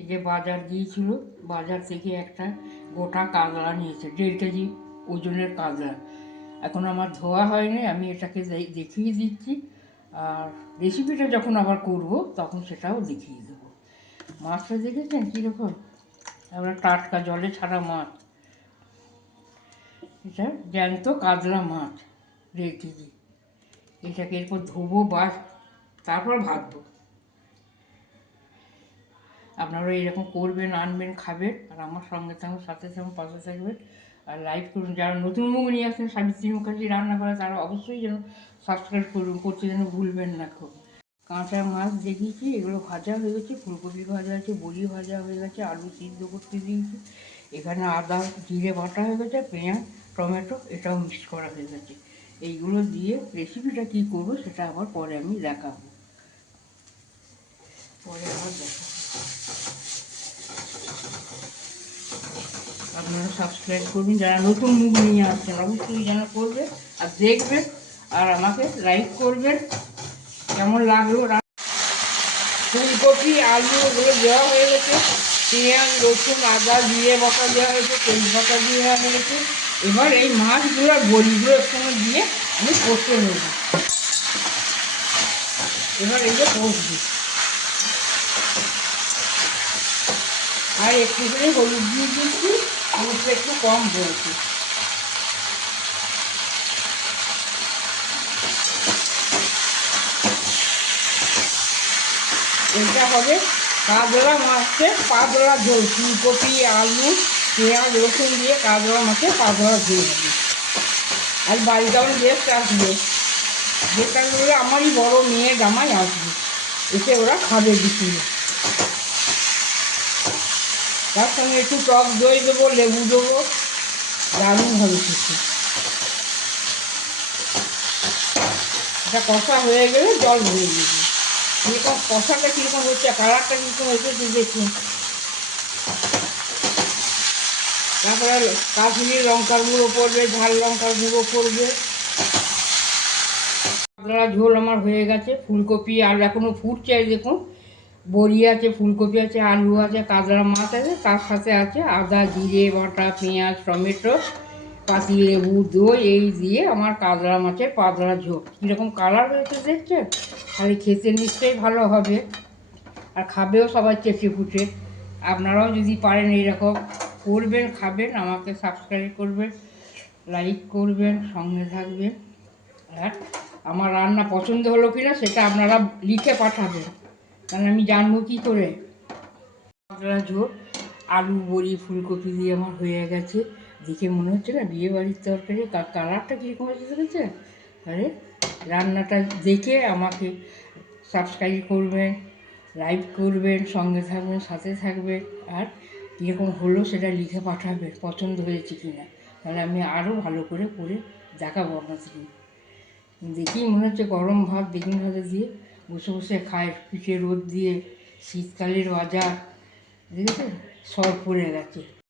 এই যে বাজার গিয়েছিল, বাজার থেকে একটা গোটা কাতলা নিয়েছে, 1.5 কেজি ওজনের কাতলা। এখন আমার ধোয়া হয়নি, আমি এটাকে দেখিয়ে দিচ্ছি। আর রেসিপিটা যখন আবার করব তখন সেটাও দেখিয়ে দেবো। মাছটা দেখেছেন কীরকম? আমরা টাটকা জলে ছাড়া মাছ, এটা জ্যান্ত কাতলা মাছ 1.5 কেজি। এটাকে এরপর ধোবো বা তারপর ভাজবো। আপনারা এরকম করবেন, আনবেন, খাবেন, আর আমার সঙ্গে থাকুন, সাথে থাকুন, পাশে থাকবেন, আর লাইক করুন। যারা নতুন মুখ নিয়ে আসেন সাবিত্রী মুখার্জি রান্না করে, তারা অবশ্যই যেন সাবস্ক্রাইব করুন, করতে যেন ভুলবেন না। খুব কাঁচা মাছ দেখিয়েছি, এগুলো ভাজা হয়ে গেছে, ফুলকপি ভাজা আছে, বড়ি ভাজা হয়ে গেছে, আলু সিদ্ধ করতে দিয়েছি, এখানে আদা জিরে বাটা হয়ে গেছে, পেঁয়াজ টমেটো এটাও মিক্স করা হয়ে গেছে। এইগুলো দিয়ে রেসিপিটা কী করবো সেটা আবার পরে আমি দেখাবো, পরে আবার দেখাবো। আপনারা সাবস্ক্রাইব করুন, যারা নতুন মুখ নিয়ে আসছেন অবশ্যই যেন করবে, আর দেখবেন, আর আমাকে লাইক করবেন। কেমন লাগলো? ফুলকপি আলু ওগুলো দেওয়া হয়ে গেছে, পেঁয়াজ রসুন আদা জিরে বাটা দেওয়া হয়েছে, তেজপাতা দেওয়া হয়ে গেছে। এবার এই মাছগুলো বড়িগুলোর সঙ্গে দিয়ে আমি কষতে নেব। এবার এই যে কষবি, আর একটুখানি হলুদ দিয়ে দিচ্ছি, হলুদটা একটু কম হয়েছে। এটা হবে কাতলা মাছের পাতলা ঝোল, ফুলকপি আলু পেঁয়াজ রসুন দিয়ে কাতলা মাছের পাতলা ঝোল হবে। আর বাড়িতে আমার গেস্ট আসবে, গেস্ট আসবে আমারই বড় মেয়ে জামাই আসবে, এসে ওরা খাবে বিকেলে। তার সঙ্গে একটু টক দই দেবো, লেবু দেবো, দারুণ হবে খেতে। এটা কষা হয়ে গেলে জল ভরে দেবো। কীরকম কষাটা কীরকম হচ্ছে, কালারটা কীরকম হচ্ছে দেখুন। তারপরে কাশ্মীরি লঙ্কার গুঁড়ো পড়বে, ঝাল লঙ্কার গুঁড়ো পড়বে। কাতলা ঝোল আমার হয়ে গেছে। ফুলকপি আর এখনও ফুটছে, দেখুন বড়ি আছে, ফুলকপি আছে, আলু আছে, কাতলা মাছ আছে, তার সাথে আছে আদা জিরে বাটা পেঁয়াজ টমেটো পাতি লেবু দই, এই দিয়ে আমার কাতলা মাছের পাতলা ঝোল। কীরকম কালার হয়েছে দেখছেন? খালি খেতে নিশ্চয়ই ভালো হবে, আর খাবেও সবাই চেটে ফুটে। আপনারাও যদি পারেন এইরকম করবেন, খাবেন, আমাকে সাবস্ক্রাইব করবেন, লাইক করবেন, সঙ্গে থাকবেন। আর আমার রান্না পছন্দ হলো কি না সেটা আপনারা লিখে পাঠাবেন, কারণ আমি জানবো কী করে। কাতলা ঝোল আলু বড়ি ফুলকপি দিয়ে আমার হয়ে গেছে। দেখে মনে হচ্ছে না বিয়ে বাড়ির তরকারি, কালারটা কীরকম হয়েছে দেখেছেন? আরে রান্নাটা দেখে আমাকে সাবস্ক্রাইব করবেন, লাইক করবেন, সঙ্গে থাকবেন, সাথে থাকবেন, আর কীরকম হলো সেটা লিখে পাঠাবেন, পছন্দ হয়েছে কি না, তাহলে আমি আরও ভালো করে দেখাবো আপনাদেরকে। দেখেই মনে হচ্ছে গরম ভাত বেগুন ভাজা দিয়ে বসে বসে খায়, পিঠে রোদ দিয়ে, শীতকালের বাজার, দেখেছেন সর পড়ে গেছে।